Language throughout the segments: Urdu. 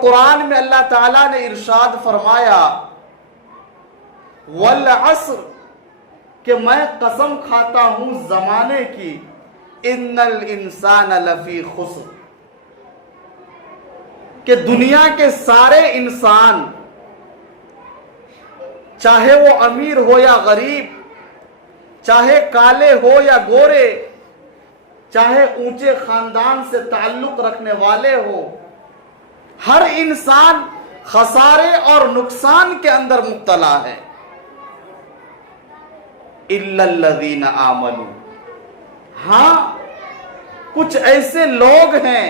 قرآن میں اللہ تعالیٰ نے ارشاد فرمایا والعصر، کہ میں قسم کھاتا ہوں زمانے کی، ان الانسان لفی خسر، کہ دنیا کے سارے انسان، چاہے وہ امیر ہو یا غریب، چاہے کالے ہو یا گورے، چاہے اونچے خاندان سے تعلق رکھنے والے ہو، ہر انسان خسارے اور نقصان کے اندر مبتلا ہے، الا الذین آمنوا، ہاں کچھ ایسے لوگ ہیں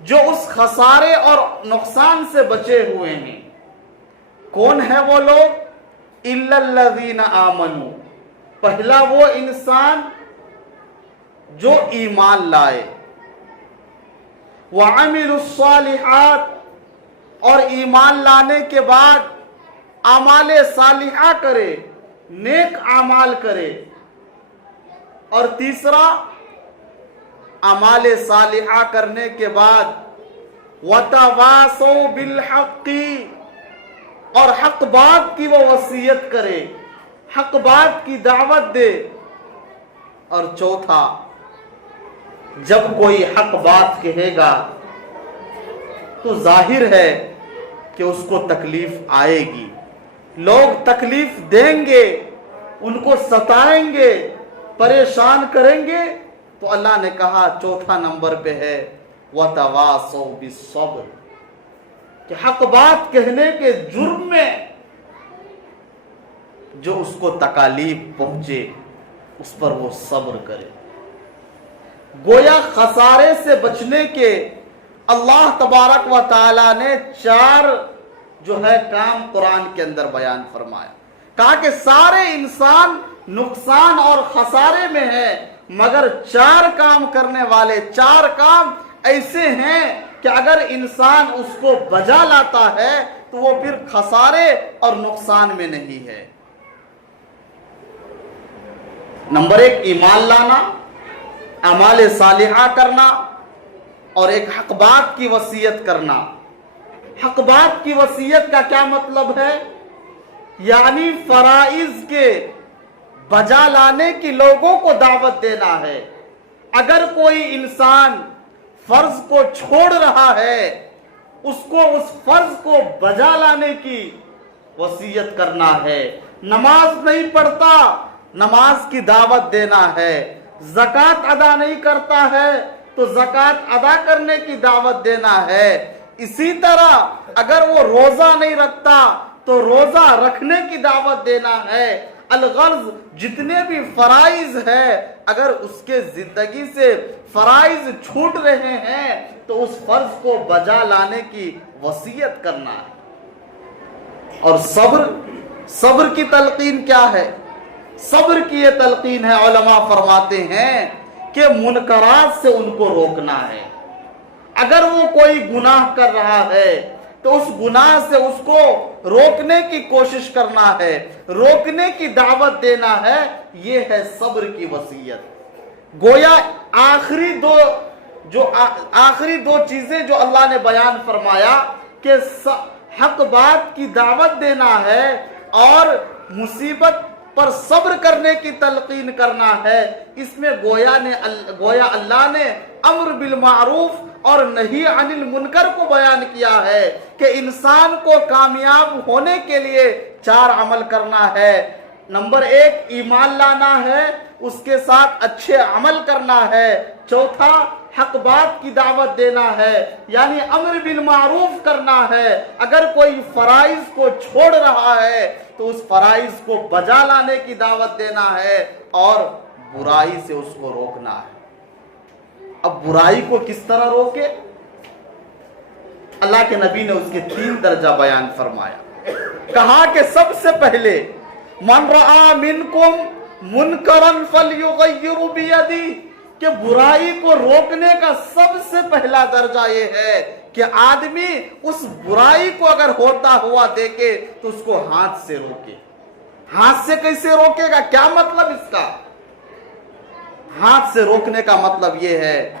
جو اس خسارے اور نقصان سے بچے ہوئے ہیں۔ کون ہے وہ لوگ؟ الا الذین آمنوا، پہلا وہ انسان جو ایمان لائے، وعملوا الصالحات، اور ایمان لانے کے بعد اعمال صالحہ کرے، نیک اعمال کرے، اور تیسرا اعمال صالحہ کرنے کے بعد وتواصوا بالحق، اور حق بات کی وہ وصیت کرے، حق بات کی دعوت دے، اور چوتھا جب کوئی حق بات کہے گا تو ظاہر ہے کہ اس کو تکلیف آئے گی، لوگ تکلیف دیں گے، ان کو ستائیں گے، پریشان کریں گے، تو اللہ نے کہا چوتھا نمبر پہ ہے وَتَوَاصَوْا بِالصَّبْرِ، کہ حق بات کہنے کے جرم میں جو اس کو تکالیف پہنچے اس پر وہ صبر کرے۔ گویا خسارے سے بچنے کے اللہ تبارک و تعالی نے 4 جو ہے کام قرآن کے اندر بیان فرمایا، کہا کہ سارے انسان نقصان اور خسارے میں ہے، مگر 4 کام کرنے والے، 4 کام ایسے ہیں کہ اگر انسان اس کو بجا لاتا ہے تو وہ پھر خسارے اور نقصان میں نہیں ہے۔ نمبر 1 ایمان لانا، اعمال صالحہ کرنا، اور ایک حق بات کی وصیت کرنا۔ حق بات کی وصیت کا کیا مطلب ہے؟ یعنی فرائض کے بجا لانے کی لوگوں کو دعوت دینا ہے۔ اگر کوئی انسان فرض کو چھوڑ رہا ہے، اس کو اس فرض کو بجا لانے کی وصیت کرنا ہے۔ نماز نہیں پڑھتا، نماز کی دعوت دینا ہے۔ زکوٰۃ ادا نہیں کرتا ہے تو زکوٰۃ ادا کرنے کی دعوت دینا ہے۔ اسی طرح اگر وہ روزہ نہیں رکھتا تو روزہ رکھنے کی دعوت دینا ہے۔ الغرض جتنے بھی فرائض ہے، اگر اس کے زندگی سے فرائض چھوٹ رہے ہیں تو اس فرض کو بجا لانے کی وصیت کرنا ہے۔ اور صبر کی تلقین کیا ہے؟ صبر کی یہ تلقین ہے، علماء فرماتے ہیں کہ منکرات سے ان کو روکنا ہے۔ اگر وہ کوئی گناہ کر رہا ہے تو اس گناہ سے اس کو روکنے کی کوشش کرنا ہے، روکنے کی دعوت دینا ہے، یہ ہے صبر کی وصیت۔ گویا آخری دو چیزیں جو اللہ نے بیان فرمایا کہ حق بات کی دعوت دینا ہے اور مصیبت پر صبر کرنے کی تلقین کرنا ہے، اس میں گویا اللہ نے امر بالمعروف اور نہی عن المنکر کو بیان کیا ہے کہ انسان کو کامیاب ہونے کے لیے 4 عمل کرنا ہے۔ نمبر 1 ایمان لانا ہے، اس کے ساتھ اچھے عمل کرنا ہے۔ چوتھا حق بات کی دعوت دینا ہے، یعنی امر بالمعروف کرنا ہے۔ اگر کوئی فرائض کو چھوڑ رہا ہے تو اس فرائض کو بجا لانے کی دعوت دینا ہے، اور برائی سے اس کو روکنا ہے۔ اب برائی کو کس طرح روکے؟ اللہ کے نبی نے اس کے 3 درجہ بیان فرمایا۔ کہا کہ سب سے پہلے من رآ منکم منکرا فلیغیر بیدہ، کہ برائی کو روکنے کا سب سے پہلا درجہ یہ ہے کہ آدمی اس برائی کو اگر ہوتا ہوا دیکھے تو اس کو ہاتھ سے روکے۔ ہاتھ سے کیسے روکے گا؟ کیا مطلب اس کا؟ ہاتھ سے روکنے کا مطلب یہ ہے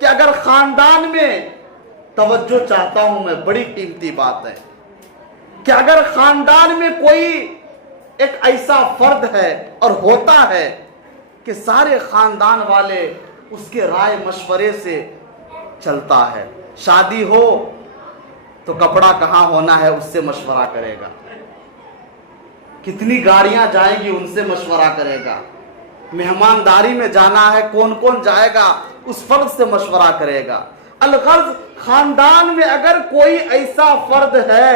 کہ اگر خاندان میں توجہ چاہتا ہوں میں، بڑی قیمتی بات ہے کہ اگر خاندان میں کوئی ایک ایسا فرد ہے اور ہوتا ہے کہ سارے خاندان والے اس کے رائے مشورے سے چلتا ہے، شادی ہو تو کپڑا کہاں ہونا ہے اس سے مشورہ کرے گا، کتنی گاڑیاں جائیں گی ان سے مشورہ کرے گا، مہمانداری میں جانا ہے کون کون جائے گا اس فرد سے مشورہ کرے گا۔ الغرض خاندان میں اگر کوئی ایسا فرد ہے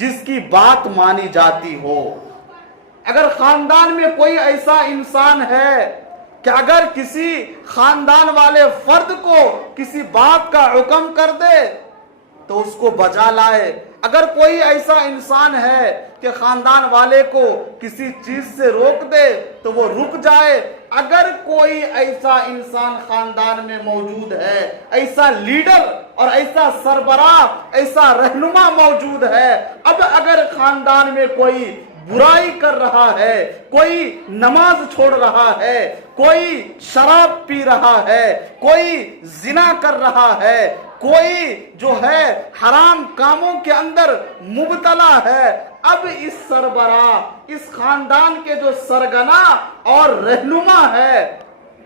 جس کی بات مانی جاتی ہو، اگر خاندان میں کوئی ایسا انسان ہے کہ اگر کسی خاندان والے فرد کو کسی بات کا حکم کر دے تو اس کو بجا لائے، اگر کوئی ایسا انسان ہے کہ خاندان والے کو کسی چیز سے روک دے تو وہ رک جائے، اگر کوئی ایسا انسان خاندان میں موجود ہے، ایسا لیڈر اور ایسا سربراہ، ایسا رہنما موجود ہے، اب اگر خاندان میں کوئی برائی کر رہا ہے، کوئی نماز چھوڑ رہا ہے، کوئی شراب پی رہا ہے، کوئی زنا کر رہا ہے، کوئی جو ہے حرام کاموں کے اندر مبتلا ہے، اب اس سربراہ، اس خاندان کے جو سرگنا اور رہنما ہے،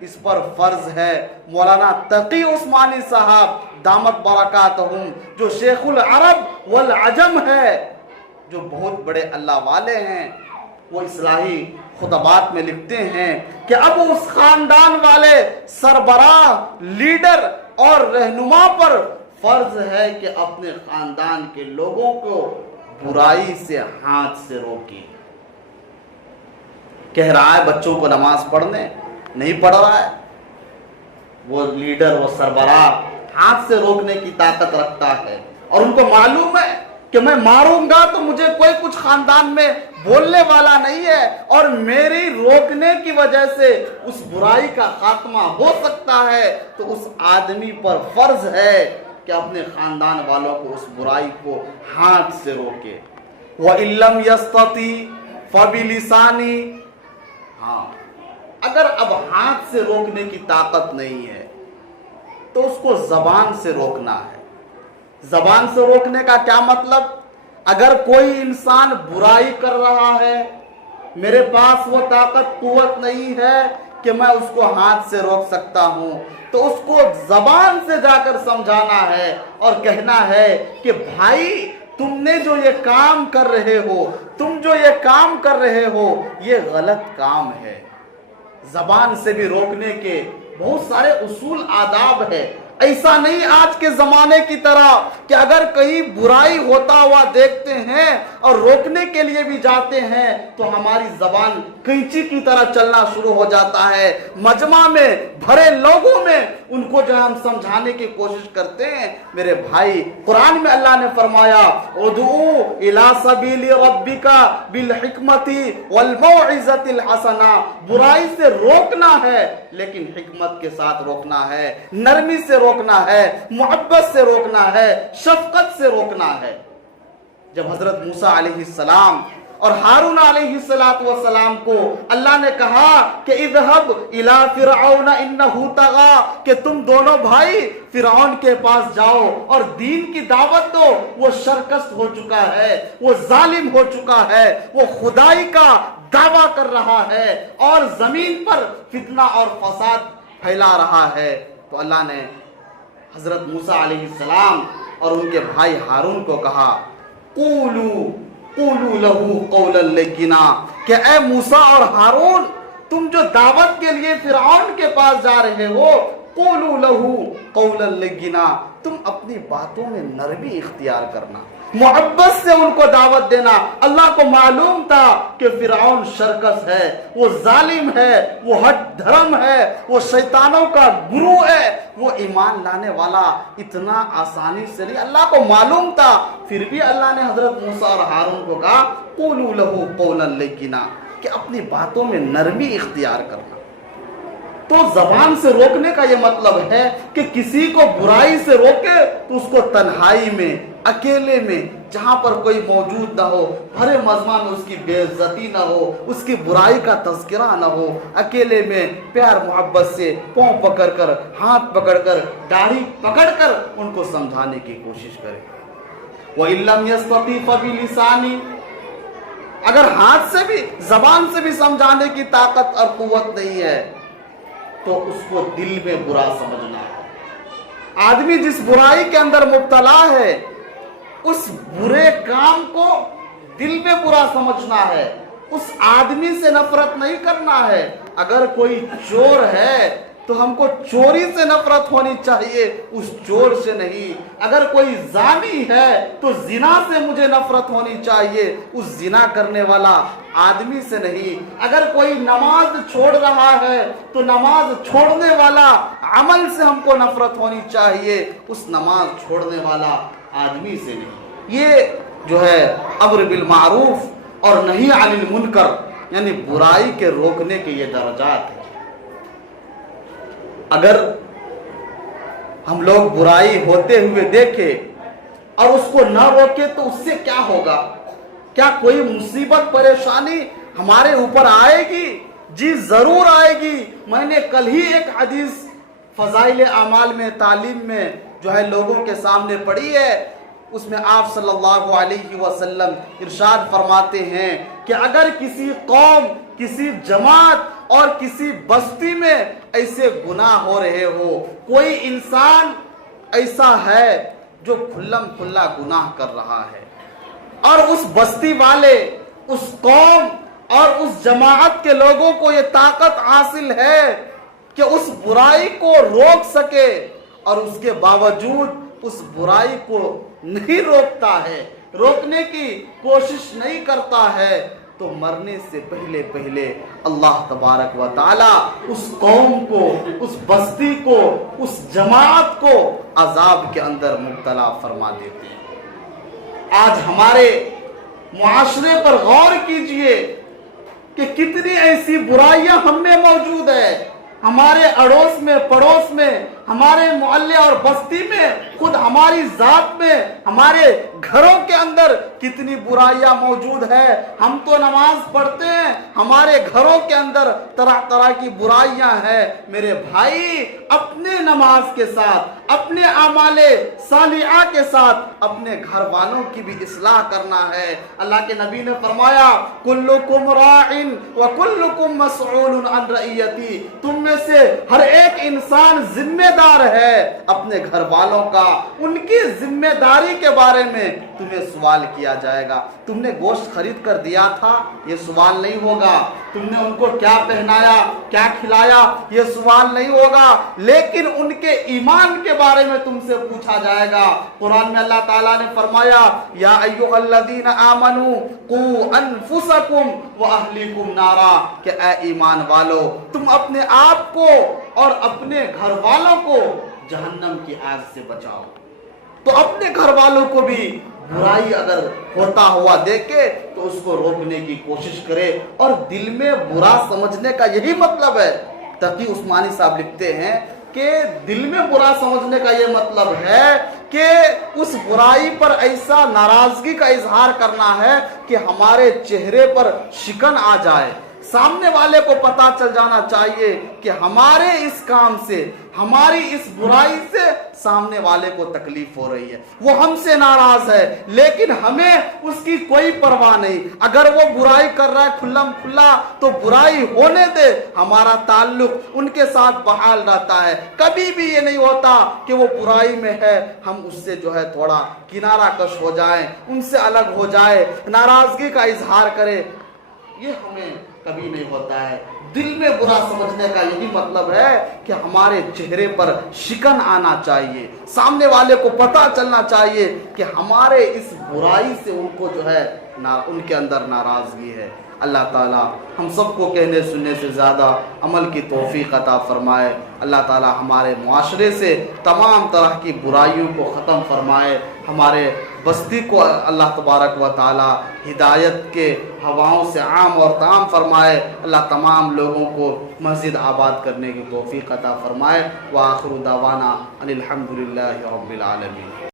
اس پر فرض ہے، مولانا تقی عثمانی صاحب دامت برکاتہم جو شیخ العرب والعجم ہے، جو بہت بڑے اللہ والے ہیں، وہ اصلاحی خطبات میں لکھتے ہیں کہ اب اس خاندان والے سربراہ، لیڈر اور رہنما پر فرض ہے کہ اپنے خاندان کے لوگوں کو برائی سے ہاتھ سے روکے۔ کہہ رہا ہے بچوں کو نماز پڑھنے، نہیں پڑھ رہا ہے، وہ لیڈر، وہ سربراہ ہاتھ سے روکنے کی طاقت رکھتا ہے، اور ان کو معلوم ہے کہ میں ماروں گا تو مجھے کوئی کچھ خاندان میں بولنے والا نہیں ہے، اور میری روکنے کی وجہ سے اس برائی کا خاتمہ ہو سکتا ہے، تو اس آدمی پر فرض ہے کہ اپنے خاندان والوں کو اس برائی کو ہاتھ سے روکے۔ وَإِن لَّمْ يَسْتَطِعْ فَبِلِسَانِهِ، ہاں اگر اب ہاتھ سے روکنے کی طاقت نہیں ہے تو اس کو زبان سے روکنا ہے۔ زبان سے روکنے کا کیا مطلب؟ اگر کوئی انسان برائی کر رہا ہے، میرے پاس وہ طاقت قوت نہیں ہے کہ میں اس کو ہاتھ سے روک سکتا ہوں، تو اس کو زبان سے جا کر سمجھانا ہے اور کہنا ہے کہ بھائی تم نے جو یہ کام کر رہے ہو، تم جو یہ کام کر رہے ہو، یہ غلط کام ہے۔ زبان سے بھی روکنے کے بہت سارے اصول آداب ہے، ایسا نہیں آج کے زمانے کی طرح کہ اگر کہیں برائی ہوتا ہوا دیکھتے ہیں اور روکنے کے لیے بھی جاتے ہیں تو ہماری زبان کینچی کی طرح چلنا شروع ہو جاتا ہے، مجمع میں بھرے لوگوں میں ان کو جو ہم سمجھانے کی کوشش کرتے ہیں۔ میرے بھائی قرآن میں اللہ نے فرمایا ادعو الی سبیل ربک بالحکمت والموعظۃ الحسنہ، برائی سے روکنا ہے لیکن حکمت کے ساتھ روکنا ہے، نرمی سے روکنا ہے، محبت سے روکنا ہے، شفقت سے روکنا ہے۔ جب حضرت موسیٰ علیہ السلام اور ہارون علیہ السلام کو اللہ نے کہا کہ اذهب الى فرعون انه طغى، کہ تم دونوں بھائی فرعون کے پاس جاؤ اور دین کی دعوت دو، وہ شرکست ہو چکا ہے، وہ ظالم ہو چکا ہے، وہ خدائی کا دعویٰ کر رہا ہے اور زمین پر فتنہ اور فساد پھیلا رہا ہے، تو اللہ نے حضرت موسیٰ علیہ السلام اور ان کے بھائی ہارون کو کہا قولوا لہو قولا لینا، کہ اے موسیٰ اور ہارون تم جو دعوت کے لیے فرعون کے پاس جا رہے ہو، قولوا لہو قولا لینا، تم اپنی باتوں میں نرمی اختیار کرنا، محبت سے ان کو دعوت دینا۔ اللہ کو معلوم تھا کہ فرعون شرکس ہے، وہ ظالم ہے، وہ ہٹ دھرم ہے، وہ شیطانوں کا گرو ہے، وہ ایمان لانے والا اتنا آسانی سے نہیں، اللہ کو معلوم تھا، پھر بھی اللہ نے حضرت موسیٰ اور ہارون کو کہا قولوا لہو قولا لینا، کہ اپنی باتوں میں نرمی اختیار کرنا۔ تو زبان سے روکنے کا یہ مطلب ہے کہ کسی کو برائی سے روکے تو اس کو تنہائی میں، اکیلے میں، جہاں پر کوئی موجود نہ ہو، بھرے مجمع میں اس کی بے عزتی نہ ہو، اس کی برائی کا تذکرہ نہ ہو، اکیلے میں پیار محبت سے پاؤں پکڑ کر، ہاتھ پکڑ کر، داڑھی پکڑ کر ان کو سمجھانے کی کوشش کرے۔ وَإِن لَّمْ يَسْتَطِعْ فَبِلِسَانِهِ، اگر ہاتھ سے بھی، زبان سے بھی سمجھانے کی طاقت اور قوت نہیں ہے تو اس کو دل میں برا سمجھنا ہے۔ آدمی جس برائی کے اندر مبتلا ہے اس برے کام کو دل میں برا سمجھنا ہے، اس آدمی سے نفرت نہیں کرنا ہے۔ اگر کوئی چور ہے تو ہم کو چوری سے نفرت ہونی چاہیے، اس چور سے نہیں۔ اگر کوئی زانی ہے تو زنا سے مجھے نفرت ہونی چاہیے، اس زنا کرنے والا آدمی سے نہیں۔ اگر کوئی نماز چھوڑ رہا ہے تو نماز چھوڑنے والا عمل سے ہم کو نفرت ہونی چاہیے، اس نماز چھوڑنے والا آدمی سے نہیں۔ یہ جو ہے امر بالمعروف اور نہی عن المنکر، یعنی برائی کے روکنے کے یہ درجات ہیں۔ اگر ہم لوگ برائی ہوتے ہوئے دیکھیں اور اس کو نہ روکے تو اس سے کیا ہوگا؟ کیا کوئی مصیبت پریشانی ہمارے اوپر آئے گی؟ جی ضرور آئے گی۔ میں نے کل ہی ایک حدیث فضائل اعمال میں، تعلیم میں جو ہے لوگوں کے سامنے پڑھی ہے، اس میں آپ صلی اللہ علیہ وسلم ارشاد فرماتے ہیں کہ اگر کسی قوم، کسی جماعت اور کسی بستی میں ایسے گناہ ہو رہے ہو، کوئی انسان ایسا ہے جو کھلم کھلا گناہ کر رہا ہے، اور اس بستی والے، اس قوم اور اس جماعت کے لوگوں کو یہ طاقت حاصل ہے کہ اس برائی کو روک سکے، اور اس کے باوجود اس برائی کو نہیں روکتا ہے، روکنے کی کوشش نہیں کرتا ہے، تو مرنے سے پہلے پہلے اللہ تبارک و تعالی اس قوم کو، اس بستی کو، اس جماعت کو عذاب کے اندر مبتلا فرما دیتے ہیں۔ آج ہمارے معاشرے پر غور کیجئے کہ کتنی ایسی برائیاں ہم میں موجود ہے، ہمارے اڑوس میں، پڑوس میں، ہمارے محلے اور بستی میں، خود ہماری ذات میں، ہمارے گھروں کے اندر کتنی برائیاں موجود ہے۔ ہم تو نماز پڑھتے ہیں، ہمارے گھروں کے اندر طرح طرح کی برائیاں ہیں۔ میرے بھائی، اپنے نماز کے ساتھ، اپنے اعمال صالحہ کے ساتھ اپنے گھر والوں کی بھی اصلاح کرنا ہے۔ اللہ کے نبی نے فرمایا کلکم راع وکلکم مسئول عن رعیتی، تم میں سے ہر ایک انسان ذمہ دار ہے اپنے گھر والوں کا، ان کی ذمہ داری کے بارے میں تمہیں سوال کیا جائے گا۔ تم نے گوشت خرید کر دیا تھا، یہ سوال نہیں ہوگا۔ تم نے ان کو کیا پہنایا، کیا کھلایا، یہ سوال نہیں ہوگا، لیکن ان کے ایمان کے بارے میں تم سے پوچھا جائے گا۔ قرآن میں اللہ تعالیٰ نے فرمایا یا ایھا الذین آمنوا قوا انفسکم واہلیکم نارا، کہ اے ایمان والو تم اپنے آپ کو اور اپنے گھر والوں کو جہنم کی آگ سے بچاؤ۔ تو اپنے گھر والوں کو بھی برائی اگر ہوتا ہوا دیکھے تو اس کو روکنے کی کوشش کرے، اور دل میں برا سمجھنے کا یہی مطلب ہے۔ تقی عثمانی صاحب لکھتے ہیں کہ دل میں برا سمجھنے کا یہ مطلب ہے کہ اس برائی پر ایسا ناراضگی کا اظہار کرنا ہے کہ ہمارے چہرے پر شکن آ جائے، سامنے والے کو پتا چل جانا چاہیے کہ ہمارے اس کام سے، ہماری اس برائی سے سامنے والے کو تکلیف ہو رہی ہے، وہ ہم سے ناراض ہے، لیکن ہمیں اس کی کوئی پرواہ نہیں۔ اگر وہ برائی کر رہا ہے کھلم کھلا تو برائی ہونے دے، ہمارا تعلق ان کے ساتھ بحال رہتا ہے۔ کبھی بھی یہ نہیں ہوتا کہ وہ برائی میں ہے ہم اس سے جو ہے تھوڑا کنارہ کش ہو جائیں، ان سے الگ ہو جائے، ناراضگی کا اظہار کرے، یہ ہمیں کبھی نہیں ہوتا ہے۔ دل میں برا سمجھنے کا یہی مطلب ہے کہ ہمارے چہرے پر شکن آنا چاہیے، سامنے والے کو پتا چلنا چاہیے کہ ہمارے اس برائی سے ان کو جو ہے ان کے اندر ناراضگی ہے۔ اللہ تعالیٰ ہم سب کو کہنے سننے سے زیادہ عمل کی توفیق عطا فرمائے۔ اللہ تعالیٰ ہمارے معاشرے سے تمام طرح کی برائیوں کو ختم فرمائے، ہمارے بستی کو اللہ تبارک و تعالی ہدایت کے ہواؤں سے عام اور تمام فرمائے. اللہ تمام لوگوں کو مسجد آباد کرنے کی توفیق عطا فرمائے. وآخر دعوانا ان الحمد للہ رب العالمین.